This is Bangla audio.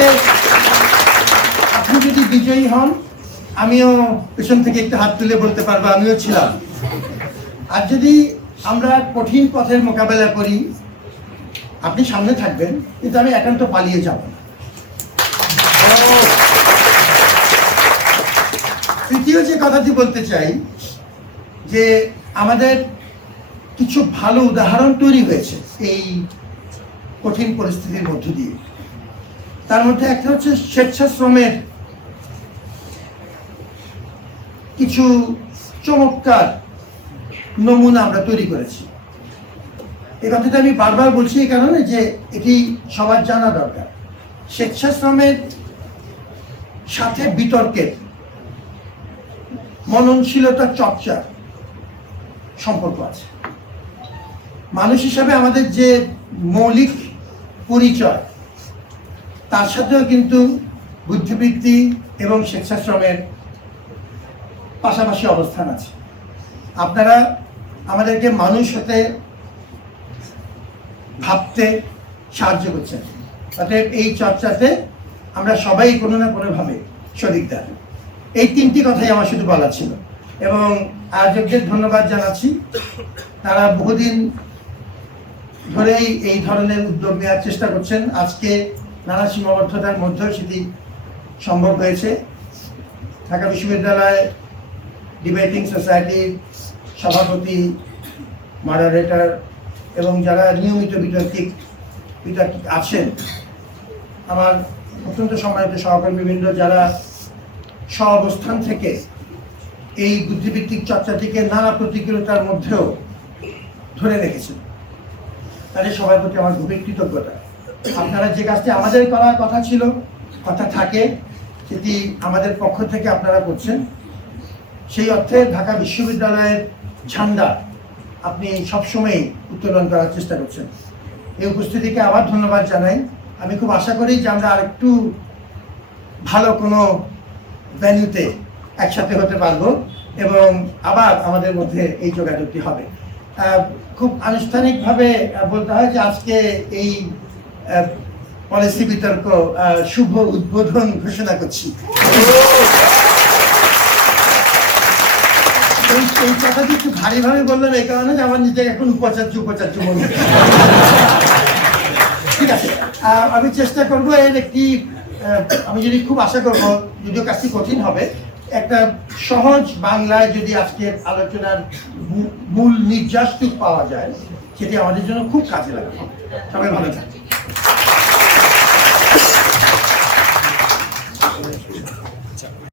আজকে আপনি যদি বিজয়ী হন, আমিও পেছন থেকে একটু হাত তুলে বলতে পারবো আমিও ছিলাম। আর যদি আমরা কঠিন পথের মোকাবেলা করি, আপনি সামনে থাকবেন, কিন্তু আমি একান্ত পালিয়ে যাব না। তৃতীয় যে কথাটি বলতে চাই, যে আমাদের কিছু ভালো উদাহরণ তৈরি হয়েছে এই কঠিন পরিস্থিতির মধ্য দিয়ে। তার মধ্যে একটা হচ্ছে স্বেচ্ছাশ্রমের কিছু চমৎকার নমুনা আমরা তৈরি করেছি। এই কথাটা আমি বারবার বলছি এই কারণে যে এটি সবার জানা দরকার। স্বেচ্ছাশ্রমের সাথে বিতর্কের, মননশীলতা চর্চার সম্পর্ক আছে। মানুষ হিসাবে আমাদের যে মৌলিক পরিচয়, তার সাথেও কিন্তু বুদ্ধিবৃত্তি এবং স্বেচ্ছাশ্রমের পাশাপাশি অবস্থান আছে। আপনারা আমাদেরকে মানুষ হতে, ভাবতে সাহায্য করছেন। অতএব এই চর্চাতে আমরা সবাই কোনো না কোনোভাবে শরিকদার। এই তিনটি কথাই আমার শুধু বলা ছিল, এবং আয়োজকদের ধন্যবাদ জানাচ্ছি। তারা বহুদিন ধরেই এই ধরনের উদ্যোগ নেওয়ার চেষ্টা করছেন। আজকে নানা সীমাবদ্ধতার মধ্যেও সেটি সম্ভব হয়েছে। ঢাকা বিশ্ববিদ্যালয় ডিবেটিং সোসাইটির সভাপতি, মডারেটর এবং যারা নিয়মিত বিতর্কিক আছেন, আমার অত্যন্ত সম্মানিত সহকর্মীবৃন্দ, যারা সহাবস্থান থেকে এই বুদ্ধিবৃত্তিক চর্চাটিকে নানা প্রতিকূলতার মধ্যেও ধরে রেখেছেন, তাদের সবার প্রতি আমার গভীর কৃতজ্ঞতা। আপনারা যে কাজটি আমাদের করার কথা ছিল, কথা থাকে, সেটি আমাদের পক্ষ থেকে আপনারা করছেন। সেই অর্থে ঢাকা বিশ্ববিদ্যালয়ের ঝান্ডা আপনি সবসময় উত্তোলন করার চেষ্টা করছেন। এই উপস্থিতিকে আবার ধন্যবাদ জানাই। আমি খুব আশা করি যে আমরা আরেকটু ভালো কোনো ভেন্যুতে একসাথে হতে পারবো এবং আবার আমাদের মধ্যে এই যোগাযোগটি হবে। খুব আনুষ্ঠানিকভাবে বলতে হয় যে আজকে এই পলিসি বিতর্ক শুভ উদ্বোধন ঘোষণা করছি। এই কথাটি একটু ভারীভাবে বললাম এই কারণে যে আমার নিজেকে এখন উপাচার্য মনে হয়। ঠিক আছে, আমি চেষ্টা করবো এর একটি, আমি যদি খুব আশা করবো, যদিও কাজটি কঠিন হবে, একটা সহজ বাংলায় যদি আজকের আলোচনার মূল নির্যাসটুক পাওয়া যায়, সেটি আমাদের জন্য খুব কাজে লাগবে। সবাই ভালো থাকবে।